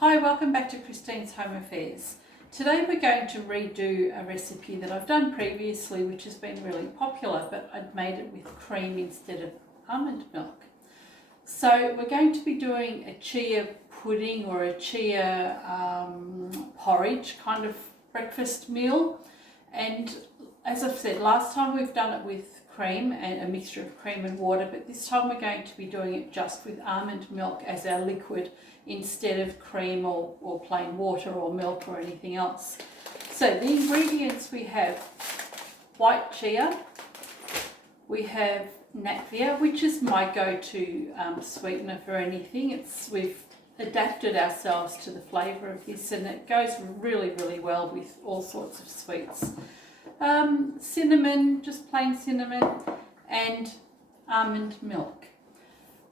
Hi, welcome back to Christine's Home Affairs. Today we're going to redo a recipe that I've done previously which has been really popular, but I'd made it with cream instead of almond milk. So we're going to be doing a chia pudding or a chia porridge kind of breakfast meal. And as I've said, last time we've done it with cream and a mixture of cream and water, but this time we're going to be doing it just with almond milk as our liquid instead of cream or plain water or milk or anything else. So the ingredients we have: white chia, we have natria, which is my go-to sweetener for anything. We've adapted ourselves to the flavour of this, and it goes really, really well with all sorts of sweets. Cinnamon, just plain cinnamon, and almond milk.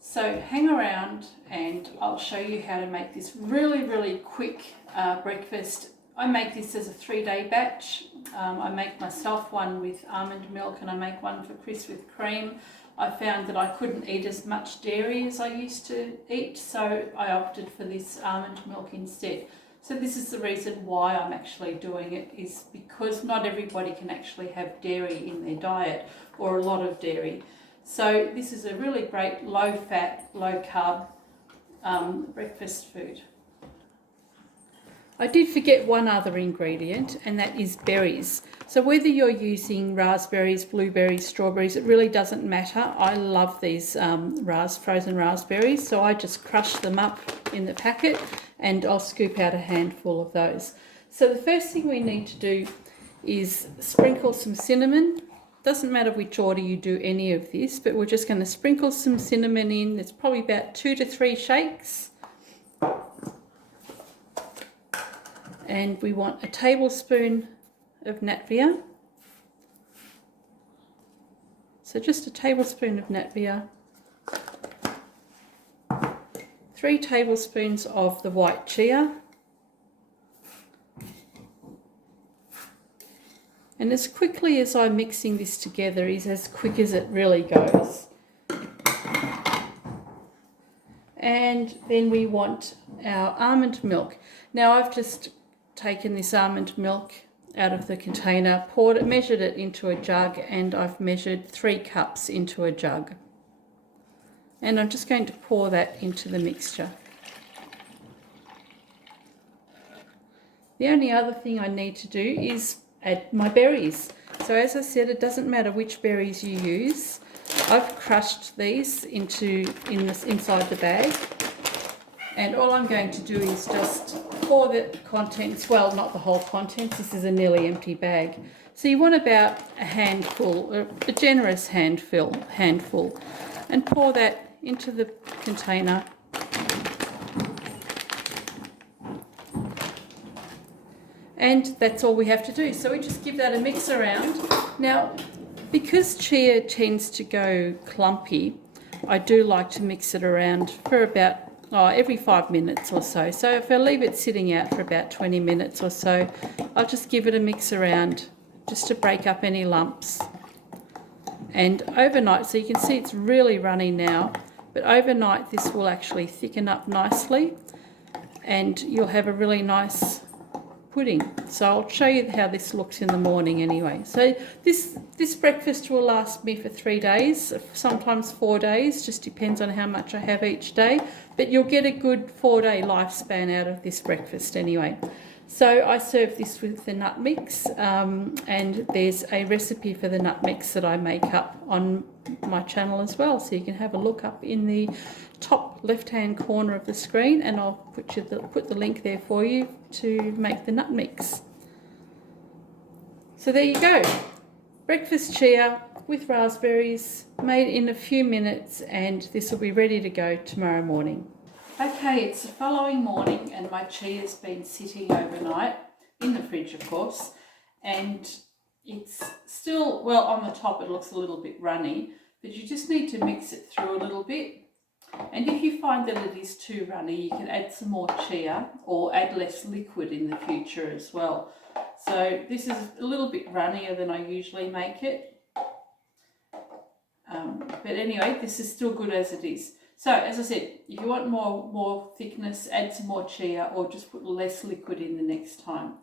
So hang around and I'll show you how to make this really, really quick breakfast. I make this as a 3-day batch. I make myself one with almond milk and I make one for Chris with cream. I found that I couldn't eat as much dairy as I used to eat, so I opted for this almond milk instead. So this is the reason why I'm actually doing it, is because not everybody can actually have dairy in their diet, or a lot of dairy. So this is a really great low-fat, low-carb breakfast food. I did forget one other ingredient, and that is berries. So whether you're using raspberries, blueberries, strawberries, it really doesn't matter. I love these frozen raspberries, so I just crush them up in the packet and I'll scoop out a handful of those. So the first thing we need to do is sprinkle some cinnamon. Doesn't matter which order you do any of this, but we're just going to sprinkle some cinnamon in. There's probably about 2 to 3 shakes. And we want a tablespoon of natria. So just a tablespoon of natria. 3 tablespoons of the white chia. And as quickly as I'm mixing this together is as quick as it really goes. And then we want our almond milk. Now I've just taken this almond milk out of the container, measured it into a jug, and I've measured 3 cups into a jug. And I'm just going to pour that into the mixture. The only other thing I need to do is add my berries. So as I said, it doesn't matter which berries you use. I've crushed these inside the bag, and all I'm going to do is just pour the contents, well, not the whole contents, this is a nearly empty bag. So you want about a handful, a generous handful, and pour that into the container. And that's all we have to do. So we just give that a mix around. Now, because chia tends to go clumpy, I do like to mix it around for about every 5 minutes or so. So if I leave it sitting out for about 20 minutes or so, I'll just give it a mix around just to break up any lumps. And overnight, so you can see it's really runny now, but overnight this will actually thicken up nicely and you'll have a really nice pudding. So I'll show you how this looks in the morning anyway. So this breakfast will last me for 3 days, sometimes 4 days, just depends on how much I have each day, but you'll get a good 4-day lifespan out of this breakfast anyway. So I serve this with the nut mix, and there's a recipe for the nut mix that I make up on my channel as well, so you can have a look up in the top left hand corner of the screen, and I'll put the link there for you to make the nut mix. So there you go, breakfast chia with raspberries, made in a few minutes, and this will be ready to go tomorrow morning. Okay, it's the following morning and my chia's been sitting overnight in the fridge, of course, and it's still, well, on the top it looks a little bit runny, but you just need to mix it through a little bit. And if you find that it is too runny, you can add some more chia or add less liquid in the future as well. So this is a little bit runnier than I usually make it. But anyway, this is still good as it is. So as I said, if you want more thickness, add some more chia or just put less liquid in the next time.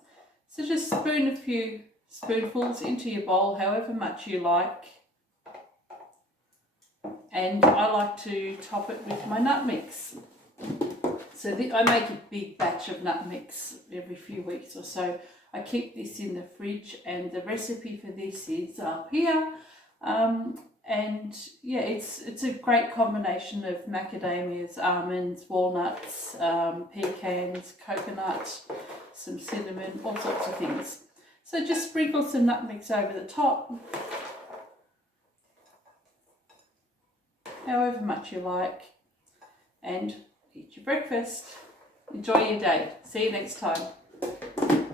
So just spoon a few spoonfuls into your bowl, however much you like. And I like to top it with my nut mix. So I make a big batch of nut mix every few weeks or so. I keep this in the fridge, and the recipe for this is up here. And yeah, it's a great combination of macadamias, almonds, walnuts, pecans, coconut, some cinnamon, all sorts of things. So just sprinkle some nut mix over the top, however much you like, and eat your breakfast. Enjoy your day. See you next time.